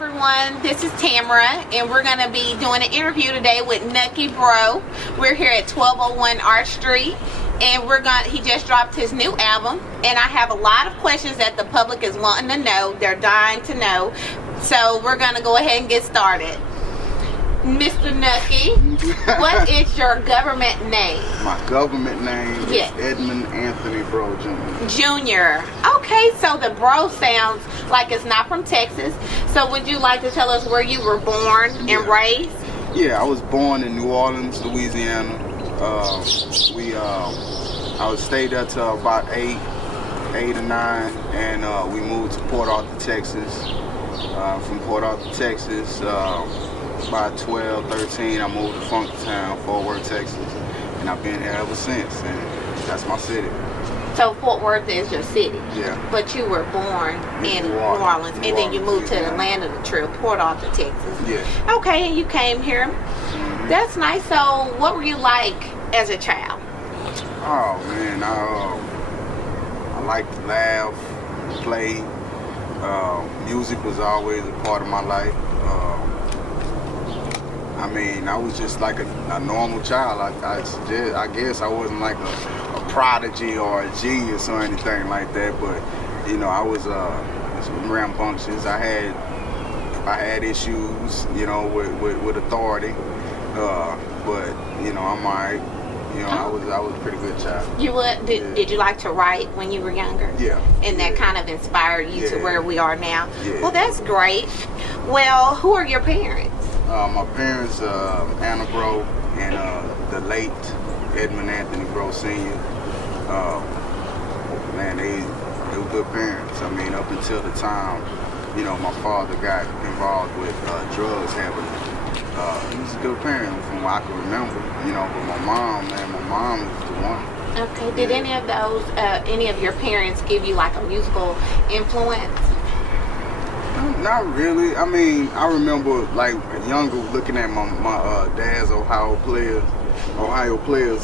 everyone, this is Tamara, and we're going to be doing an interview today with Nucky Breaux. We're here at 1201 Arch Street, and he just dropped his new album, and I have a lot of questions that the public is wanting to know. They're dying to know, so we're going to go ahead and get started. Mr. Nucky, what is your government name? My government name is Edmund Anthony Breaux Jr. Junior. Okay, so the Breaux sounds like it's not from Texas. So would you like to tell us where you were born and raised? Yeah, I was born in New Orleans, Louisiana. I stayed there till about 8 or 9, and we moved to Port Arthur, Texas. From Port Arthur, Texas, by 12, 13, I moved to Funktown, Fort Worth, Texas, and I've been here ever since, and that's my city. So Fort Worth is your city? Yeah. But you were born in New Orleans, and then you moved to the land of the trip, Port Arthur, Texas. Yeah. Okay, and you came here. Mm-hmm. That's nice. So what were you like as a child? Oh, man, I liked to laugh, play. Music was always a part of my life. I mean, I was just like a normal child. I guess I wasn't like a prodigy or a genius or anything like that, but you know, I was rambunctious. I had issues, you know, with authority, but you know, I'm alright. You know, I was a pretty good child. You would? Did you like to write when you were younger? Yeah. And that kind of inspired you to where we are now? Yeah. Well, that's great. Well, who are your parents? My parents, Anna Breaux and the late Edmund Anthony Breaux Sr. Man, they were good parents. I mean, up until the time, you know, my father got involved with drugs heavily. He was a good parent from what I can remember, you know, but my mom is the one. Okay, did any of your parents give you like a musical influence? Not really. I mean, I remember like younger looking at my dad's Ohio Players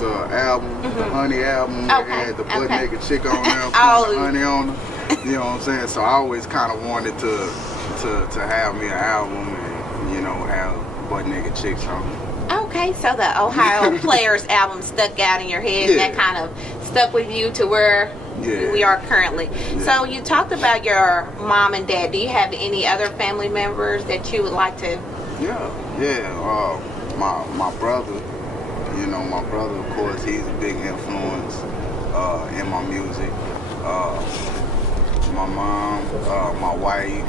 album, the Honey album that had the butt naked chick on there, putting honey on her. You know what I'm saying? So I always kind of wanted to have me an album and, you know, have butt naked chicks on it. Okay, so the Ohio Players album stuck out in your head, and that kind of stuck with you to where we are currently. Yeah. So you talked about your mom and dad. Do you have any other family members that you would like to? Yeah. My brother. You know, my brother, of course, he's a big influence in my music. My mom, my wife,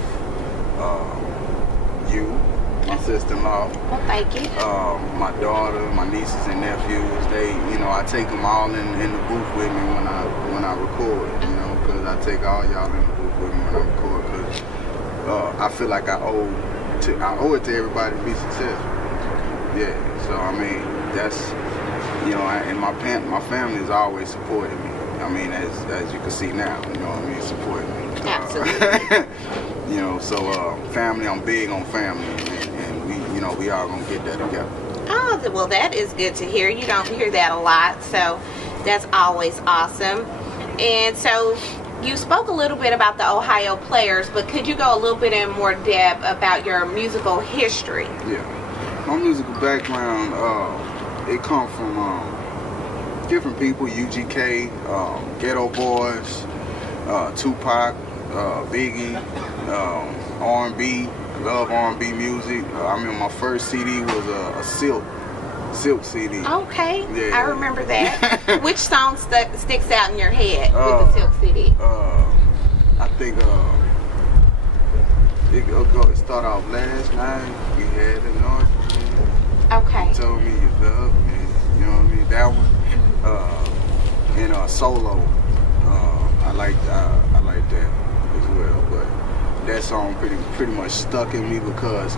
my sister-in-law. Well, thank you. My daughter, my nieces and nephews. They, you know, I take them all in the booth with me when I record. You know, because I take all y'all in the booth with me when I record. Because I feel like I owe it to everybody to be successful. Yeah. So I mean, that's, you know, and my family has always supported me. I mean, as you can see now, you know what I mean, supporting me. Absolutely. You know, so family, I'm big on family, and we, you know, we all gonna get that together. Oh, well, that is good to hear. You don't hear that a lot, so that's always awesome. And so you spoke a little bit about the Ohio Players, but could you go a little bit in more depth about your musical history? Yeah, my musical background, it comes from different people, UGK, Ghetto Boys, Tupac, Biggie, R&B, love R&B music. I mean, my first CD was a Silk CD. Okay, yeah. I remember that. Which song sticks out in your head with the Silk CD? I think it started off last night. We had an argument. Okay. You told me you love me. You know what I mean? That one. And Solo. I like that as well. But that song pretty much stuck in me because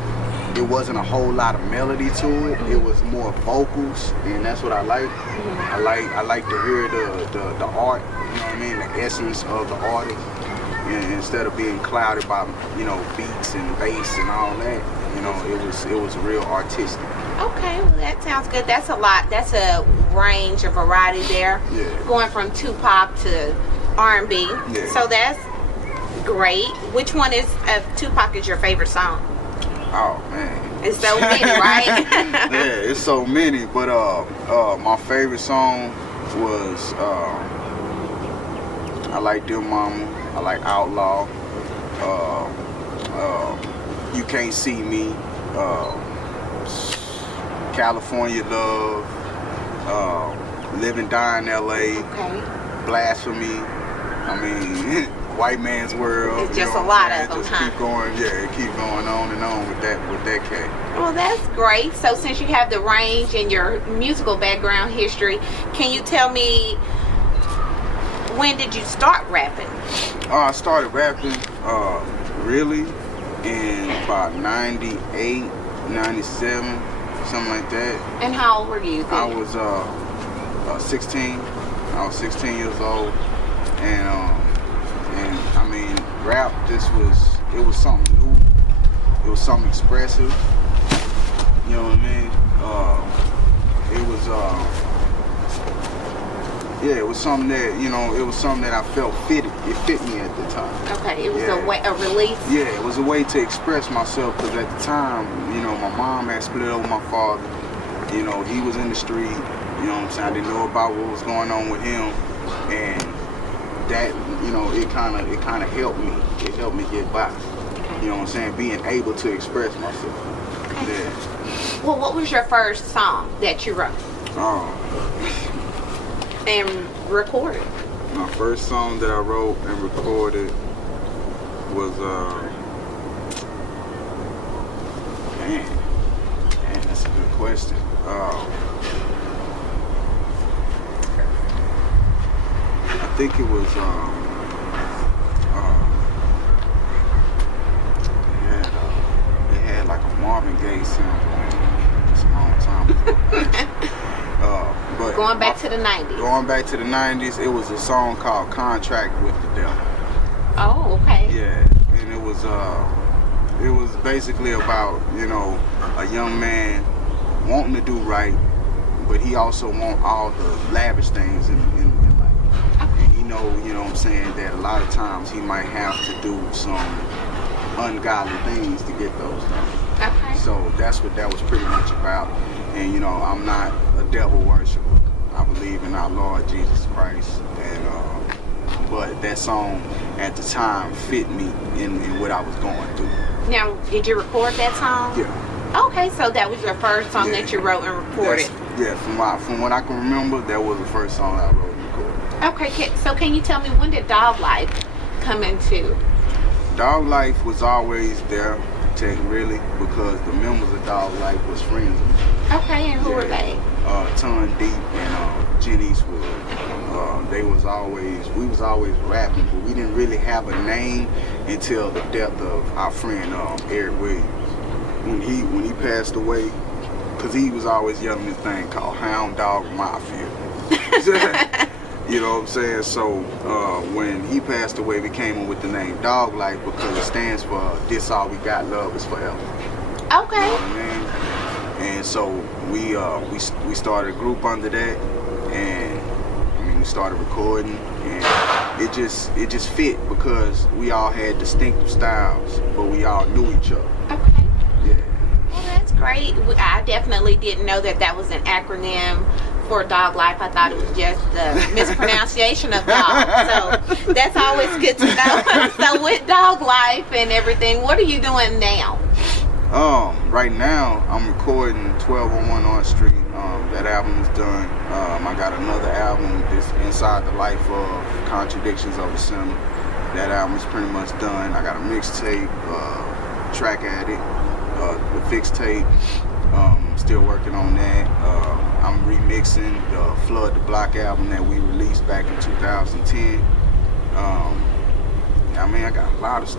it wasn't a whole lot of melody to it. It was more vocals, and that's what I like. I like to hear the art. You know what I mean? The essence of the artist, and instead of being clouded by, you know, beats and bass and all that. You know, it was real artistic. Okay, well, that sounds good. That's a lot. That's a range of variety there. Yeah. Going from Tupac to R&B. Yeah. So that's great. Which one of Tupac is your favorite song? Oh man. It's so many, right? Yeah, it's so many. But my favorite song was I like Dear Mama. I like Outlaw. You Can't See Me. California Love. Live and Die in L.A. Okay. Blasphemy. I mean, White Man's World. It's just a lot of them, just huh? keep going. Yeah, it keep going on and on with that cat. Well, that's great. So since you have the range and your musical background history, can you tell me, when did you start rapping? I started rapping really in about 98, 97, something like that. And how old were you then? I was 16. I was 16 years old, and I mean, rap it was something new. It was something expressive. You know what I mean? It was yeah, it was something that, you know, it was something that I felt fitted. It fit me at the time. Okay, it was Yeah. a release. Yeah, it was a way to express myself, because at the time, you know, my mom had split up with my father. You know, he was in the street. You know what I'm saying? I didn't know about what was going on with him, and that, you know, it kind of helped me. It helped me get by. You know what I'm saying? Being able to express myself. Okay. Yeah. Well, what was your first song that you wrote and recorded? My first song that I wrote and recorded was man, that's a good question. I think it was it had like a Marvin Gaye sample in it. It's a long time ago. But Going back to the 90s. Going back to the 90s, it was a song called Contract with the Devil. Oh, okay. Yeah, and it was basically about, you know, a young man wanting to do right, but he also want all the lavish things in life. Okay. And he know what I'm saying, that a lot of times he might have to do some ungodly things to get those things. Okay. So that's what that was pretty much about. And, you know, I'm not a devil worshiper. I believe in our Lord Jesus Christ. And but that song at the time fit me in what I was going through. Now, did you record that song? Yeah. Okay, so that was your first song that you wrote and recorded. From what I can remember, that was the first song I wrote and recorded. Okay, so can you tell me, when did Dog Life come into? Dog Life was always there, really, because the members of Dog Life was friends of mine. Okay, and who were they? Ton Deep and Jen Eastwood. We was always rapping, but we didn't really have a name until the death of our friend Eric Williams. When he passed away, because he was always yelling this thing called Hound Dog Mafia. You know what I'm saying? So when he passed away, we came up with the name Dog Life, because it stands for This All We Got, Love Is Forever. Okay. You know what I mean? And so we started a group under that, and I mean, we started recording, and it just fit, because we all had distinctive styles, but we all knew each other. Okay. Yeah. Well, that's great. I definitely didn't know that was an acronym for Dog Life. I thought it was just the mispronunciation of dog. So that's always good to know. So with Dog Life and everything, what are you doing now? Right now I'm recording 1201 Orange Street. That album is done. I got another album, this Inside the Life of Contradictions of a Sinner. That album is pretty much done. I got a mixtape, Track Addict, the fixed tape. Still working on that. I'm remixing the Flood the Block album that we released back in 2010. I mean, I got a lot of stuff.